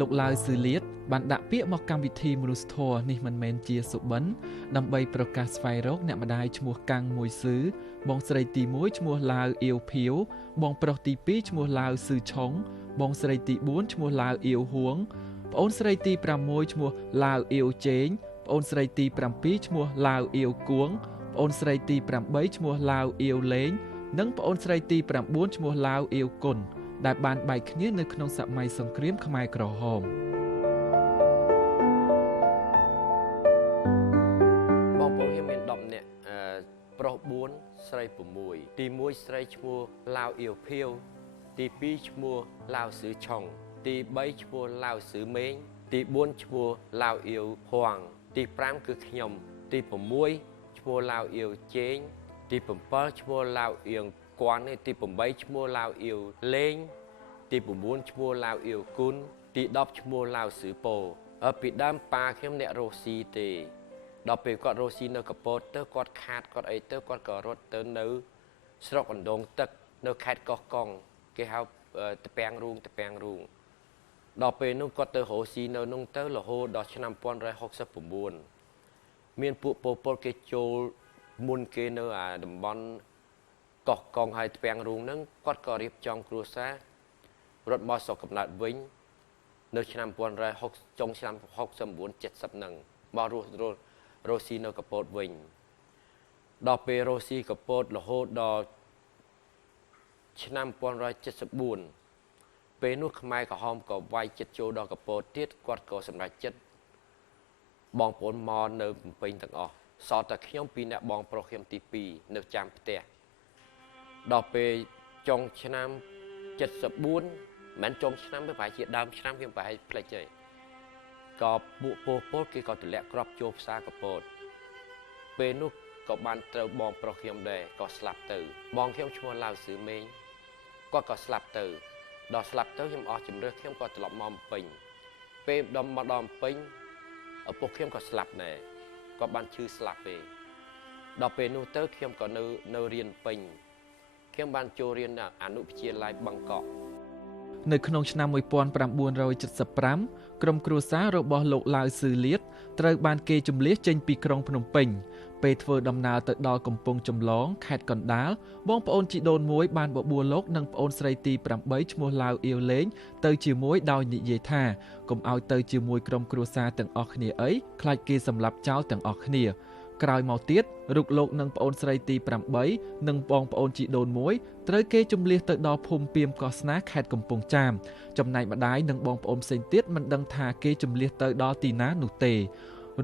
លោកឡាវស៊ឺលៀតបានដាក់ពាក្យមកកម្មវិធីមនុស្សធម៌នេះមិនមែនជាសុបិនដើម្បីប្រកាសស្វែងរកអ្នកម្ដាយឈ្មោះកាំងមួយស៊ឺបងស្រីទី1ឈ្មោះឡាវអៀវភៀវបងប្រុសទី2ឈ្មោះឡាវស៊ឺឆុងបងស្រីទី4ឈ្មោះឡាវអៀវហួងប្អូនស្រីទី6ឈ្មោះឡាវអៀវជេងប្អូនស្រីទី7ឈ្មោះឡាវអៀវគួងប្អូនស្រីទី8ឈ្មោះឡាវអៀវលេងនិងប្អូនស្រីទី9ឈ្មោះឡាវអៀវគុនដែលបានបែកគ្នានៅក្នុងសម័យសង្គ្រាមខ្មែរក្រហមបងប្អូនខ្ញុំមាន10នាក់ប្រុស4ស្រី6ទី1ស្រីឈ្មោះឡាវអៀវភៀវទី2ឈ្មោះឡាវស៊ឺឆុងទី3ឈ្មោះឡាវស៊ឺមេងទី4ឈ្មោះឡាវអៀវហួងទី5គឺខ្ញុំទី6ឈ្មោះឡាវអៀវជេងទី7ឈ្មោះឡាវអៀងគួនទី8ឈ្មោះឡាវអៀវលេងទី9ឈ្មោះឡាវអៀវគុនទី10ឈ្មោះឡាវស៊ឺពោពីដើមប៉ាខ្ញុំអ្នករស់ស៊ីទេដល់ពេលគាត់រស់ស៊ីនៅកពតទៅគាត់ខាតគាត់អីទៅគាត់ក៏រត់ទៅនៅស្រុកអណ្ដូងទឹកនៅខេត្តកោះកុងគេហៅតពាំងរូងដល់ពេលនោះគាត់ទៅរស់ស៊ីនៅនោះទៅរហូតដល់ឆ្នាំ1969មានពួកពលពតគេចូលមុនគេនៅតំបន់កោះកុងហើយតពាំងរូងហ្នឹងគាត់ក៏រៀបចំគ្រួសាររត់មកស្រុកកំណើតវិញនៅឆ្នាំ1960ចុងឆ្នាំ69 70ហ្នឹងមករស់ស៊ីនៅកពតវិញដល់ពេលរស់ស៊ីកពតរហូតដល់ឆ្នាំ1974ពេលនោះខ្មែរក្រហមក៏វាយចិត្តចូលដល់កពតទៀតគាត់ក៏សម្រេចចិត្តបងប្អូនមកនៅភ្នំពេញទាំងអស់សតតែខ្ញុំពីរអ្នកបងប្រុសខ្ញុំទី2នៅចាំផ្ទះដល់ពេលចុងឆ្នាំ74មិនចុងឆ្នាំទេប្រហែលជាដើមឆ្នាំខ្ញុំប្រហែលផ្លេចហើយក៏ពួកពលពតគេក៏ទម្លាក់គ្រាប់ចូលផ្សារកពតពេលនោះក៏បានត្រូវបងប្រុសខ្ញុំដែរក៏ស្លាប់ទៅបងខ្ញុំឈ្មោះឡាវស៊ឺមេងគាត់ក៏ស្លាប់ទៅដល់ស្លាប់ទៅខ្ញុំអស់ជំរឿសខ្ញុំក៏ត្រឡប់មកភ្នំពេញពេលមកដល់ភ្នំពេញឪពុកខ្ញុំក៏ស្លាប់ដែរគាត់បានឈឺស្លាប់ទេដល់ពេលនោះទៅខ្ញុំក៏នៅរៀនពេញខ្ញុំបានចូលរៀនអនុវិទ្យាល័យបឹងកក់នៅក្នុងឆ្នាំ1975ក្រុមគ្រួសាររបស់លោកឡាវស៊ឺលៀតត្រូវបានគេជម្លៀសចេញពីក្រុងភ្នំពេញពេលធ្វើដំណើរទៅដល់កំពង់ចម្លងខេត្តកណ្ដាលបងប្អូនជីដូនមួយបានបបួលលោកនិងប្អូនស្រីទី8ឈ្មោះឡាវអៀវលេងទៅជាមួយដោយនិយាយថាកុំឲ្យទៅជាមួយក្រុមគ្រួសារទាំងអស់គ្នាអីខ្លាចគេសម្លាប់ចោលទាំងអស់គ្នាក្រោយមកទៀតរូបលោកនិងប្អូនស្រីទី8និងបងប្អូនជីដូនមួយត្រូវគេជម្លៀសទៅដល់ភូមិពីមកោះស្នាខេត្តកំពង់ចាមចំណែកម្ដាយនិងបងប្អូនផ្សេងទៀតមិនដឹងថាគេជម្លៀសទៅដល់ទីណានោះទេ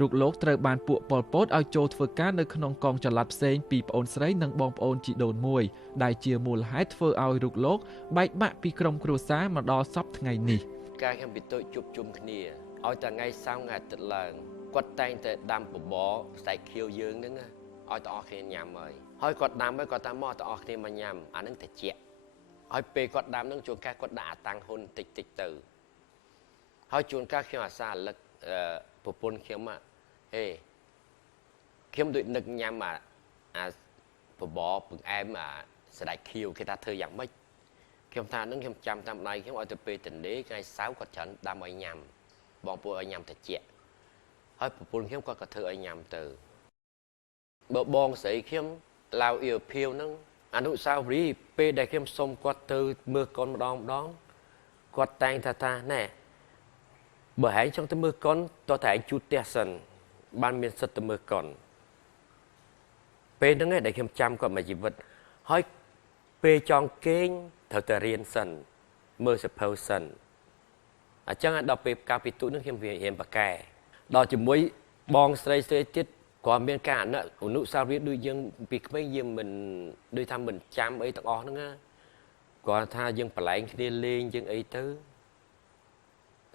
រូបលោកត្រូវបានពួកប៉ុលពតឲ្យចូលធ្វើការនៅក្នុងកងចល័តផ្សេងពីប្អូនស្រីនិងបងប្អូនជីដូនមួយដែលជាមូលហេតុធ្វើឲ្យរូបលោកបែកបាក់ពីក្រុមគ្រួសារមកដល់សពថ្ងៃនេះការខ្ញុំពីតូចជួបជុំគ្នាឲ្យតែថ្ងៃសៅរ៍ថ្ងៃអាទិត្យឡើងគាត់តែងតែដាំបបរស្បែកខៀវយើងហ្នឹងឲ្យទាំងអស់គ្នាញ៉ាំហើយគាត់ដាំហើយគាត់តាមមកទាំងអស់គ្នាមកញ៉ាំអាហ្នឹងត្រជាក់ហើយពេលគាត់ដាំហ្នឹងជួនកាលគាត់ដាក់អាតាំងហ៊ុនតិចទៅហើយជួនកាលខ្ញុំអាសារលឹកប្រពន្ធខ្ញុំហេខ្ញុំដូចនឹកញ៉ាំអាបបរពឹងអែមស្បែកខៀវគេថាធ្វើយ៉ាងម៉េចខ្ញុំថាហ្នឹងខ្ញុំចាំតាមដៃខ្ញុំឲ្យទៅពេលទន្លេថ្ងៃសៅរ៍គាត់ច្រើនដាំឲ្យញ៉ាំបងប្អូនឲ្យញ៉ាំត្រជាក់ហើយប្រពន្ធខ្ញុំគាត់ក៏ធ្វើឲ្យញ៉ាំទៅបើបងស្រីខ្ញុំឡាវអៀវភៀវហ្នឹងអនុស្សាវរីយ៍ពេលដែលខ្ញុំសុំគាត់ទៅមើលកូនម្ដងគាត់តែងថាណែបើហែងចង់ទៅមើលកូនតោះតែឯងជូតផ្ទះសិនបានមានសិទ្ធិទៅមើលកូនពេលហ្នឹងឯងដែលខ្ញុំចាំគាត់មួយជីវិតហើយពេលចង់គេងត្រូវតែរៀនសិនមើលសភៅសិនអញ្ចឹងដល់ពេលកាលពីទូហ្នឹងខ្ញុំរៀនបកែដល់ជាមួយបងស្រីទៀតគាត់មានការអនុស្សាវរីយ៍ដូចយើងពីក្មេងយើងមិនដូចថាមិនចាំអីទាំងអស់ហ្នឹងណាគាត់ថាយើងប្រឡែងគ្នាលេងយើងអីទៅ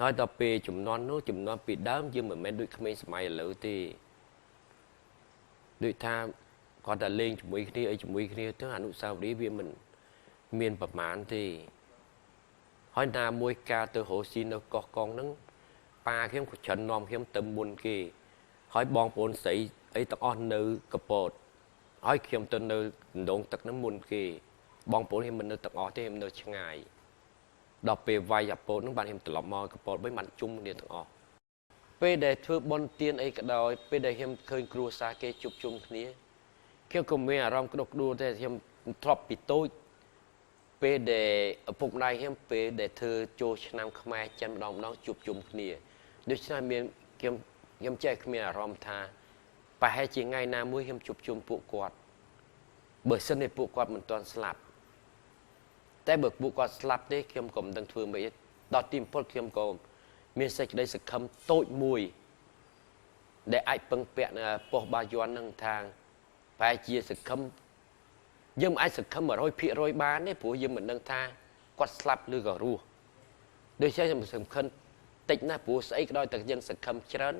ហើយដល់ពេលចំនួននោះចំនួនពីដើមយើងមិនមែនដូចក្មេងសម័យឥឡូវទេដូចថាគាត់តែលេងជាមួយគ្នាអីជាមួយគ្នាទៅអនុស្សាវរីយ៍វាមិនមានប្រមាណទេហើយណាមួយការទៅរស់ស៊ីនៅកោះកុងហ្នឹងប៉ាខ្ញុំក៏ច្រើននាំខ្ញុំទៅមុនគេហើយបងប្អូនស្រីអីទាំងអស់នៅកពតហើយខ្ញុំទៅនៅដងទឹកហ្នឹងមុនគេបងប្អូនខ្ញុំមិននៅទាំងអស់ទេខ្ញុំនៅឆ្ងាយ ដល់ពេលវាយអាពោតហ្នឹងបានខ្ញុំត្រឡប់មកកពោតវិញបានជុំគ្នាទាំងអស់ពេលដែលធ្វើបន់ទៀនអីក៏ដោយពេលដែលខ្ញុំឃើញគ្រួសារគេជួបជុំគ្នាខ្ញុំក៏មានអារម្មណ៍ក្តុកក្តួលតែខ្ញុំធ្លាប់ពីតូចពេលដែលឪពុកម្ដាយពេលដែលធ្វើចូលឆ្នាំខ្មែរចិនម្ដងជួបជុំគ្នាដូច្នេះខ្ញុំចេះគ្មានអារម្មណ៍ថាប្រហែលជាថ្ងៃណាមួយខ្ញុំជួបជុំពួកគាត់បើសិនជាពួកគាត់មិនទាន់ស្លាប់តែបើពួកគាត់ស្លាប់ទេខ្ញុំក៏មិនដឹងធ្វើម៉េចដល់ទីបំផុតខ្ញុំក៏មានសេចក្តីសង្ឃឹមតូចមួយដែលអាចពឹងពាក់ប៉ុស្តិ៍បាយ័ននឹងថាប្រហែលជាសង្ឃឹមយើងមិនអាចសង្ឃឹម 100% បានទេព្រោះយើងមិនដឹងថាគាត់ស្លាប់ឬក៏រស់ដូច្នេះខ្ញុំសង្ឃឹមតិចណាស់ព្រោះស្អីក៏ដោយតែយើងសង្ឃឹមច្រើន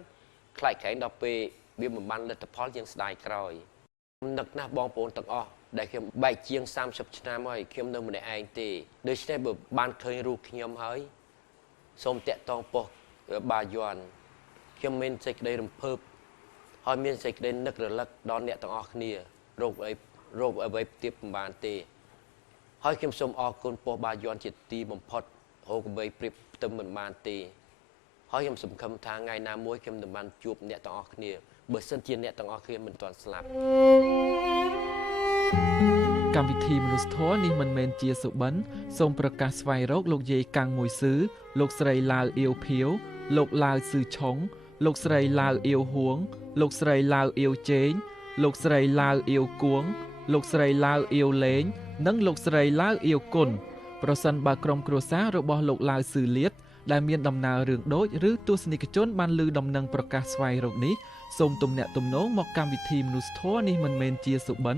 ខ្លាចក្រែងដល់ពេលវាមិនបានលទ្ធផលយើងស្ដាយក្រោយនឹកណាស់បងប្អូនទាំងអស់ដែលខ្ញុំបែកជាង30ឆ្នាំហើយខ្ញុំនៅម្នាក់ឯងទេដូច្នេះបើបានឃើញរូបខ្ញុំហើយសូមតាក់ទងប៉ុស្តិ៍បាយ័នខ្ញុំមានសេចក្តីរំភើបហើយមានសេចក្តីនឹករលឹកដល់អ្នកទាំងអស់គ្នារោគអ្វីទៀតមិនបានទេហើយខ្ញុំសូមអរគុណប៉ុស្តិ៍បាយ័នជាទីបំផុតរោគអ្វីព្រៀបផ្ទឹមមិនបានទេហើយខ្ញុំសង្ឃឹមថាថ្ងៃណាមួយខ្ញុំនឹងបានជួបអ្នកទាំងអស់គ្នាបើសិនជាអ្នកទាំងអស់គ្នាមិនទាន់ស្លាប់កម្មវិធីមនុស្សធម៌នេះមិនមែនជាសុបិនសូមប្រកាសស្វែងរកលោកយាយកាំងមួយស៊ឺលោកស្រីឡាវអៀវភៀវលោកឡាវស៊ឺឆុងលោកស្រីឡាវអៀវហួងលោកស្រីឡាវអៀវជេងលោកស្រីឡាវអៀវគួងលោកស្រីឡាវអៀវលេងនិងលោកស្រីឡាវអៀវគុណប្រសិនបើក្រុមគ្រួសាររបស់លោកឡាវស៊ឺលៀតដែលមានដំណើររឿងដូចឬទស្សនិកជនបានឮដំណឹងប្រកាសស្វែងរកនេះសូមទំនាក់ទំនងមកកម្មវិធីមនុស្សធម៌នេះមិនមែនជាសុបិន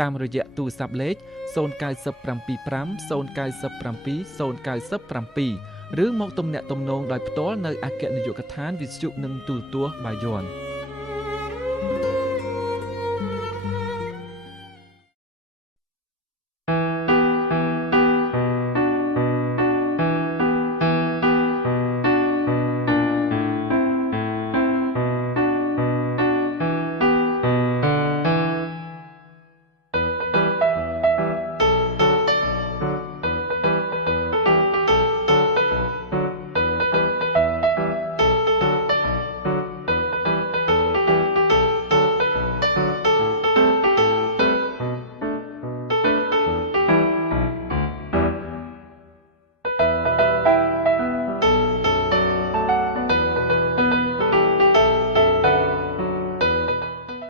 តាមរយៈទូរស័ព្ទលេខ0975 097 097ឬមកទំនាក់ទំនងដោយផ្ទាល់នៅអគ្គនាយកដ្ឋានវិទ្យុនិងទូរទស្សន៍បាយ័ន